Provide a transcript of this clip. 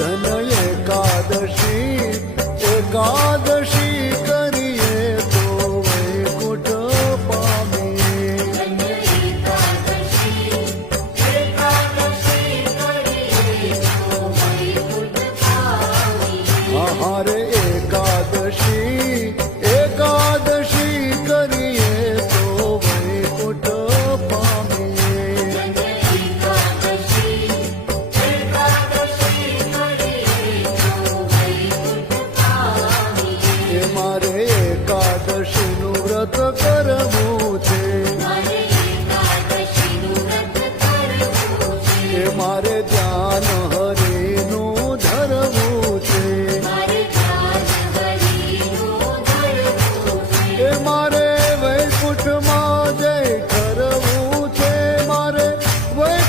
ધન એકાદશી એકાદશી કરીએ તો વૈકુંઠ પામીએ હારે એકાદશી એકાદશી કરીએ તો વૈકુંઠ પામીએ એ મારે એકાદશીનું વ્રત કરવું છે એ મારે